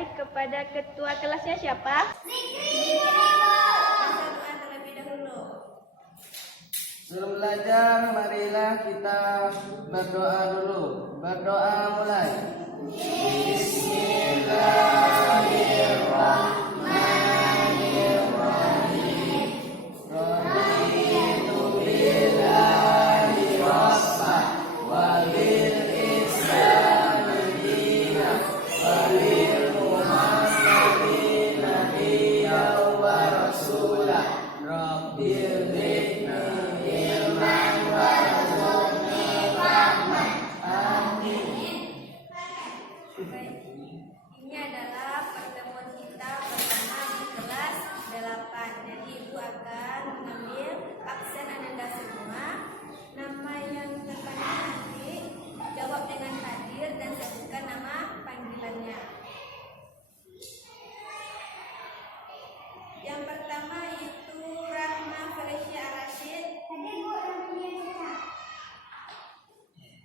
mulai kepada ketua kelasnya siapa? Zikri. Baca doa terlebih dahulu. Sebelum belajar, marilah kita berdoa dulu. Berdoa mulai. Bismillahirrahmanirrahim. Raditu billahi rabban wa bil islami dinan wa bil muhammadin nabiyyan wa rasulah. Rabbil zidni ilman warzuqni fahman. Amin. Ini adalah pertemuan kita pertama di kelas 8. Jadi Ibu akan mengambil absen Ananda semua. Nama yang terpanggil nanti jawab dengan hadir dan sebutkan nama panggilannya. Yang pertama itu Rahma Felicia Rashid.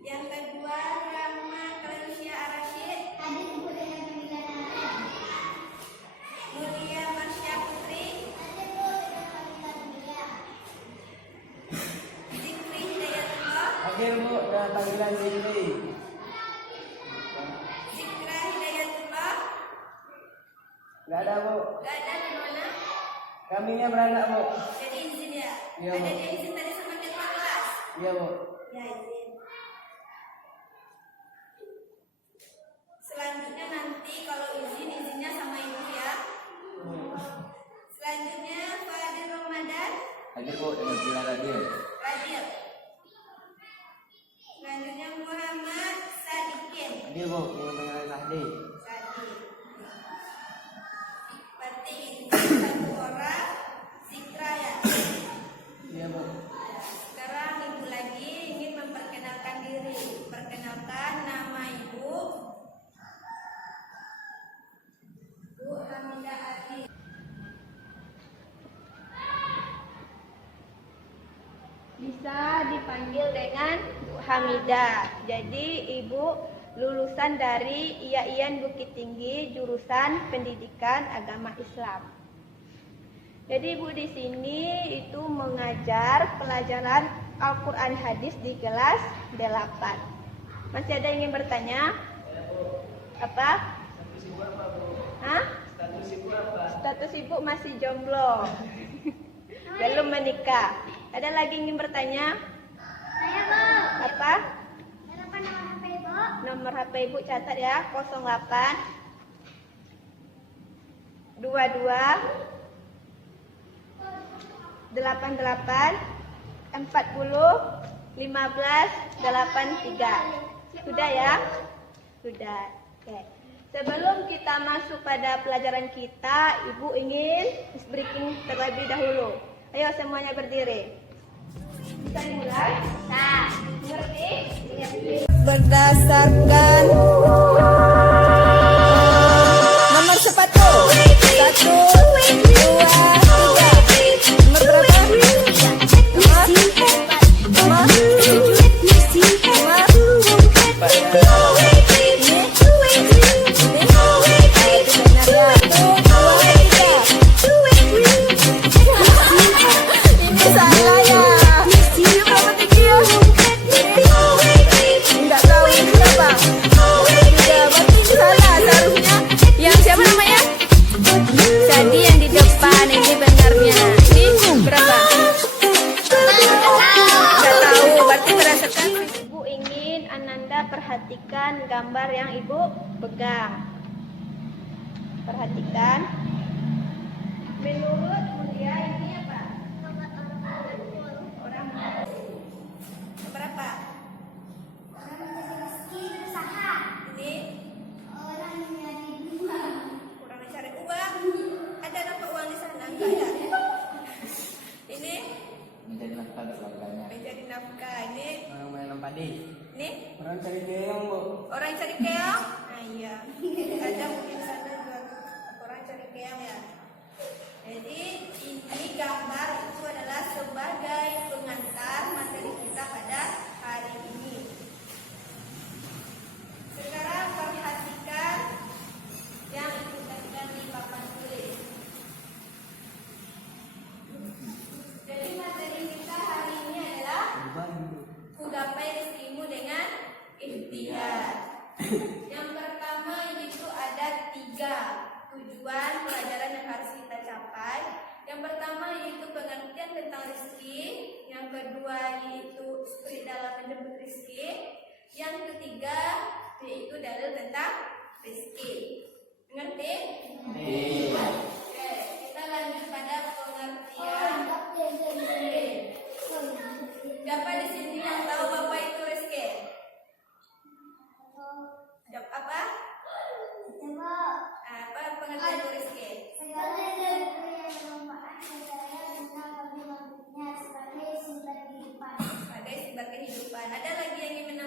Yang kedua Rahma Felicia Rashid. Mulia Marsha Putri. Zikri Hidayatullah. Hadir Bu, dan panggilan Zikri. Zikra Hidayatullah. Gak ada Bu. Gak ada di mana? Kaminya beranak Bu. Jadi izin ya. Iya, Ada Bu. dia izin tadi sama ketua kelas. Iya Bu. Ya izin. Selanjutnya nanti kalau izinnya sama ibu ya. Selanjutnya Fadil Ramadan. Hadir Bu, dengan panggilan Radil. Radil. Selanjutnya Muhammad Sadikin. Hadir Bu, dengan panggilan Sahdi. Sadi. Berarti itu satu orang Zikra ya. Iya Bu. Sekarang ibu lagi ingin memperkenalkan diri. Perkenalkan nama ibu. Bu Hamidah Adi. Bisa dipanggil dengan Bu Hamidah. Jadi Ibu lulusan dari IAIN Bukit Tinggi jurusan Pendidikan Agama Islam. Jadi Ibu di sini itu mengajar pelajaran Al-Qur'an Hadis di kelas 8. Masih ada yang ingin bertanya? Apa? Hah? Status Ibu masih jomblo. Belum menikah. Ada lagi yang ingin bertanya? Saya mau. Apa? Berapa nomor HP ibu? Nomor HP Ibu catat ya, 08 22 88 40 15 83. Sudah ya? Sudah. Oke. Sebelum kita masuk pada pelajaran kita, Ibu ingin briefing terlebih dahulu. Ayo semuanya berdiri. Bisa dimulai? Nah, ngerti? Berdasarkan nomor sepatu 1, 2, 3. Nomor berapa? Nomor Ibu ingin Ananda perhatikan gambar yang Ibu pegang. Perhatikan. Menurut Mulia ini apa? Orang berapa? Ini kurang mencari uang. Ada dapat uang di sana enggak ya? Ini Menjadi nafkah untuk keluarganya. mencari nafkah. Ini Orang menanam padi. Ini Orang cari keong Bu. orang cari keong. Nah iya. Ada mungkin sana juga orang cari keong ya. Jadi ini gambar itu adalah sebagai pengantar materi kita pada hari ini. Sekarang perhatikan yang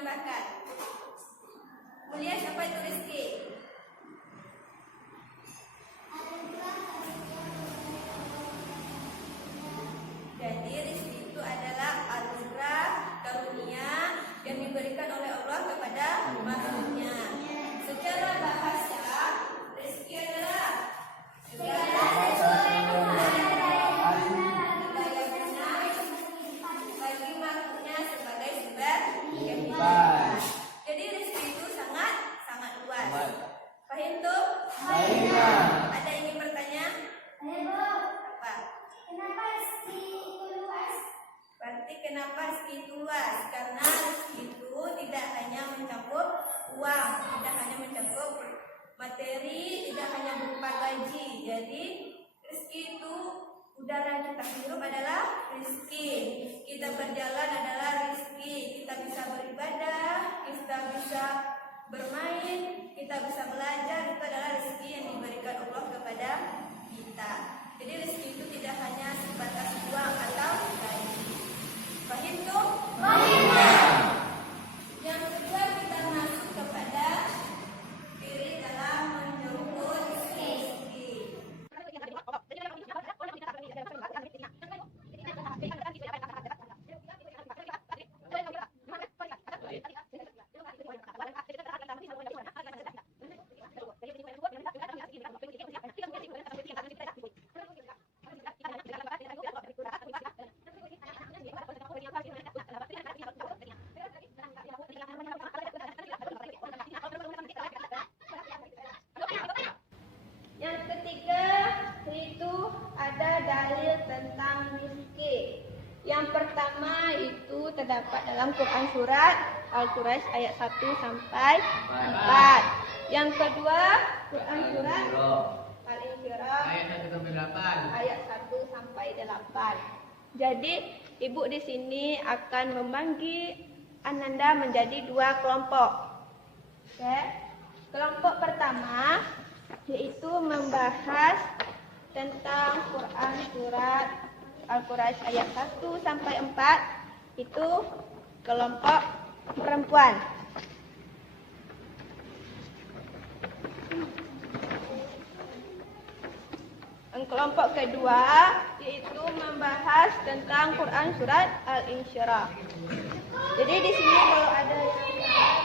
bakat. Mulia, siapa itu Rizki? Jadi rizki itu adalah anugerah karunia yang diberikan oleh Allah kepada makhluknya. Secara bahasa, rizki adalah segala bagi makhluknya sebagai sumber kehidupan. Jadi rizki itu sangat luas. Paham tuh? Ada yang ingin bertanya? Apa? Berarti kenapa rezeki itu luas? Karena rezeki itu tidak hanya mencakup uang, tidak hanya mencakup materi, tidak hanya berupa gaji. Jadi rezeki itu udara kita hidup adalah rezeki, kita berjalan adalah rezeki, kita bisa beribadah, kita bisa bermain, kita bisa belajar, itu adalah rezeki yang diberikan Allah kepada kita. Jadi rezeki itu tidak hanya sebatas uang atau gaji. Paham tuh? Yang kedua kita masuk kepada diri dalam menjemput rezeki. Yang ketiga itu ada dalil tentang rezeki. Yang pertama itu terdapat dalam Quran surat Al-Quraisy ayat 1 sampai 4. Yang kedua Quran surat Al-Insyirah ayat 1 sampai 8. Jadi ibu di sini akan membagi Ananda menjadi dua kelompok. Oke. Kelompok pertama yaitu membahas tentang Quran surat Al-Quraisy ayat 1 sampai 4, itu kelompok perempuan. Kelompok kedua yaitu membahas tentang Quran surat Al-Insyirah. Jadi di sini kalau ada yang sudah?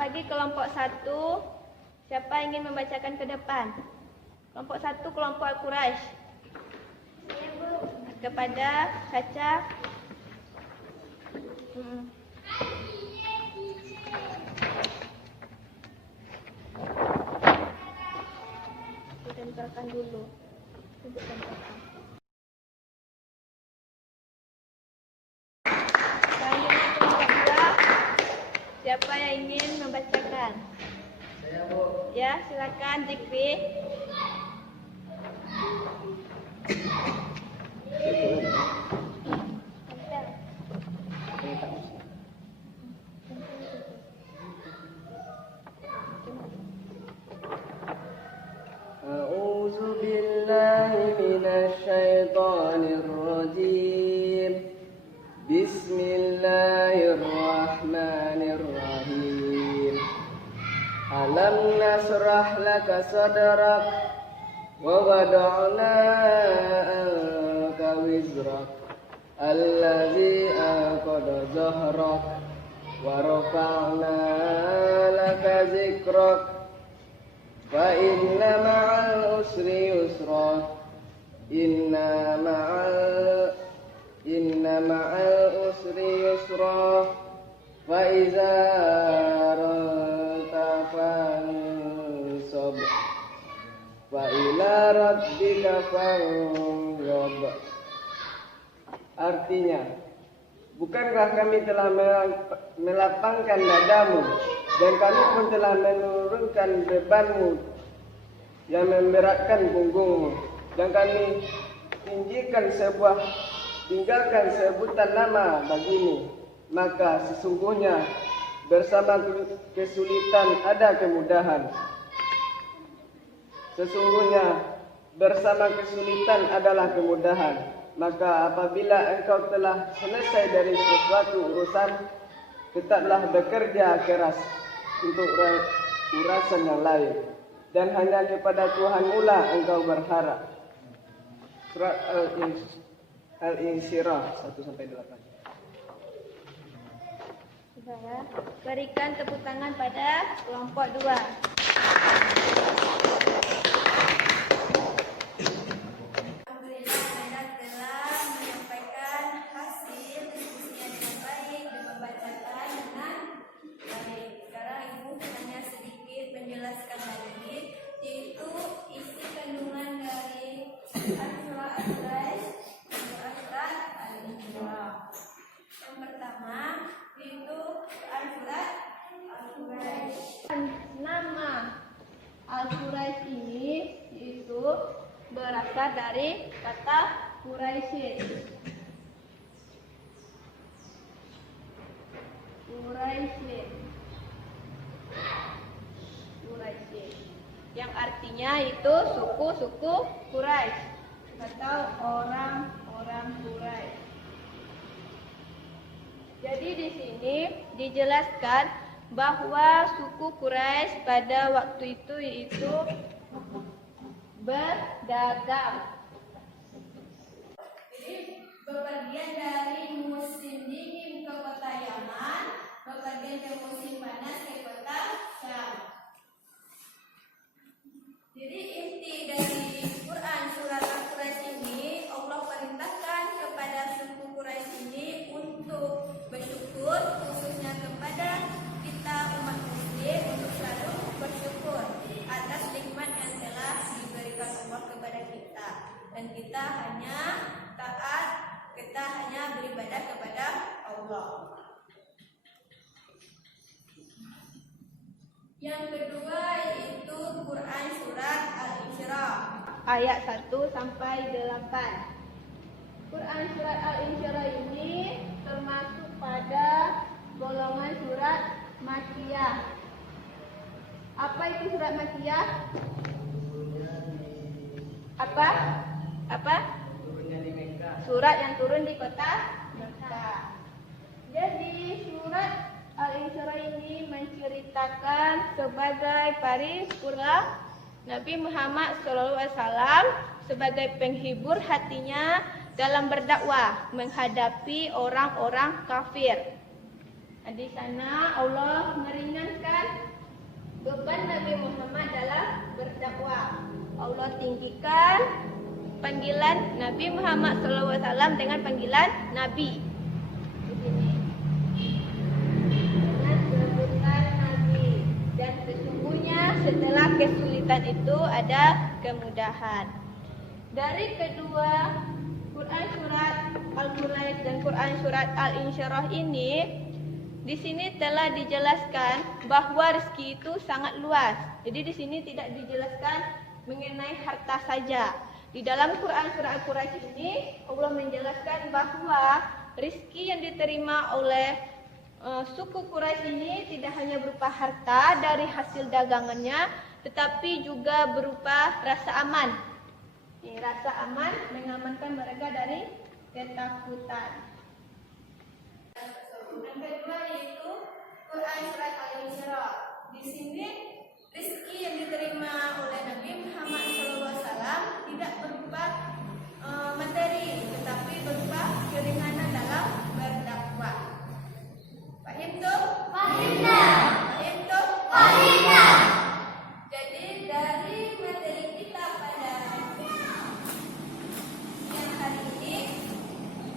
Bagi kelompok satu, siapa ingin membacakan ke depan? Kelompok satu, kelompok Al-Quraisy. Kepada kaca. Tempelkan dulu. Tempelkan. Selanjutnya kelompok dua. Siapa yang ingin membacakan? Saya, Bu. Ya, silakan Zikri. A'udzu billahi minasy syaithanir rajim. Bismillahirrahmanirrahim. Alam nasrah laka sadrak wa wada'na anka wizrak allazi anqadha zahrak wa rafa'na laka zikrak fa inna ma'al usri yusra inna ma'al usri yusra fa iza fansab wa ila rabbika farghab. Artinya, bukankah kami telah melapangkan dadamu Dan kami pun telah menurunkan bebanmu yang memberatkan punggungmu. Dan kami tinggalkan sebutan nama bagimu. Maka sesungguhnya bersama kesulitan ada kemudahan. Sesungguhnya bersama kesulitan adalah kemudahan. Maka apabila engkau telah selesai dari sesuatu urusan, tetaplah bekerja keras untuk urusan yang lain. Dan hanya kepada Tuhanmu lah engkau berharap. Surat Al-Insyirah 1-8. Berikan tepuk tangan pada kelompok 2. Alhamdulillah, Anda telah menyampaikan hasil diskusinya dengan baik dan membacakan dengan baik. Sekarang Ibu hanya sedikit menjelaskan lagi, yaitu isi kandungan dari Al-Surah Al-Quraish dan Al-Surah Al-Insyirah. Yang pertama yaitu Al-Surah Al-Quraish. Nama Al-Quraish ini yaitu berasal dari kata Quraisy. Yang artinya itu suku-suku Quraisy atau orang-orang Quraisy. Jadi di sini dijelaskan bahwa suku Quraisy pada waktu itu yaitu berdagang. Jadi bepergian dari musim dingin ke kota Yaman, bepergian ke musim panas ke kota Syam. Jadi inti dari Quran surat Al-Quraish ini, Allah perintahkan kepada suku Quraisy ini untuk bersyukur, khususnya kepada kita umat muslim untuk selalu bersyukur atas nikmat yang telah diberikan Allah kepada kita, dan kita hanya taat, kita hanya beribadah kepada Allah. Yang kedua yaitu Quran surat Al-Insyirah Ayat 1-8. Quran surat Al-Insyirah ini termasuk pada golongan surat Makkiyah. Apa itu surat Makkiyah? Apa? Surat yang turun di kota Mekah. Jadi surat Al-Insyirah ini menceritakan sebagai paripurna Nabi Muhammad SAW sebagai penghibur hatinya dalam berdakwah menghadapi orang-orang kafir. Di sana Allah meringankan beban Nabi Muhammad dalam berdakwah. Allah tinggikan panggilan Nabi Muhammad SAW dengan panggilan Nabi. Di sini. Dan sesungguhnya setelah kesulitan itu ada kemudahan. Dari kedua Quran surat Al-Quraish dan Quran surat Al-Insyirah ini, di sini telah dijelaskan bahwa rezeki itu sangat luas. Jadi di sini tidak dijelaskan mengenai harta saja. Di dalam Quran surat Al-Quraish ini Allah menjelaskan bahwa rezeki yang diterima oleh suku Quraisy ini tidak hanya berupa harta dari hasil dagangannya, tetapi juga berupa rasa aman. Rasa aman mengamankan mereka dari ketakutan. Yang kedua yaitu Quran surat Al-Insyirah. Di sini rezeki yang diterima oleh Nabi Muhammad SAW tidak berupa materi, tetapi berupa keringanan dalam berdakwah. Paham tuh? Paham tuh? Jadi dari materi kita pada siang hari ini,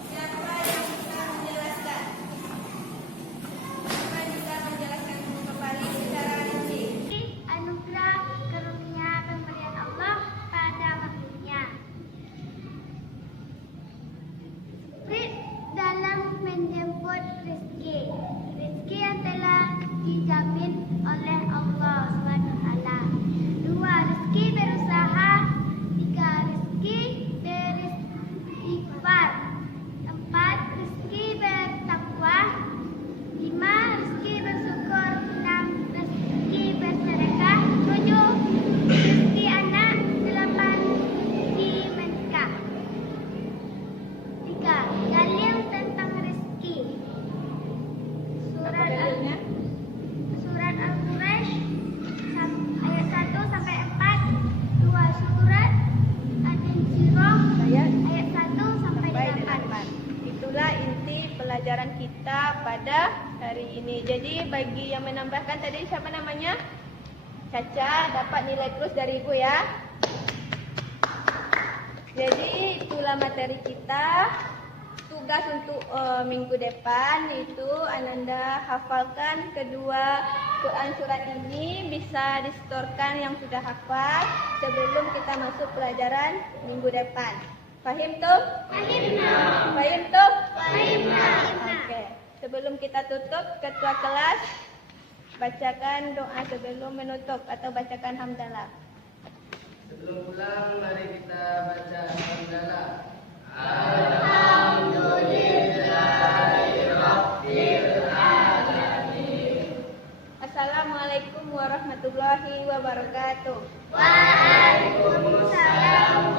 siapa yang bisa menjelaskan? Siapa yang bisa menjelaskan kembali secara rinci? Anugerah karunia pemberian Allah rezeki beristighfar. 4. Rezeki bertakwa. 5. Rezeki bersyukur. 6. Rezeki bersedekah. 7. Rezeki anak. 8. Rezeki menikah. 3. Dalil tentang rezeki. Apa dalilnya? Surat Al-Quraisy ayat 1 sampai 4. 2. Surat Al-Insyirah Ayat ayat 1 sampai sampai 8. 8. Itulah inti pelajaran kita pada hari ini. Jadi bagi yang menambahkan tadi siapa namanya? Caca, dapat nilai plus dari Ibu ya. Jadi itulah materi kita. Tugas untuk minggu depan itu Ananda hafalkan kedua Quran surat ini, bisa disetorkan yang sudah hafal sebelum kita masuk pelajaran minggu depan. Fahim tuh? Fahim tuh? Oke. Sebelum kita tutup, ketua kelas bacakan doa sebelum menutup atau bacakan hamdalah. Sebelum pulang, mari kita baca hamdalah. Assalamualaikum warahmatullahi wabarakatuh. Waalaikumsalam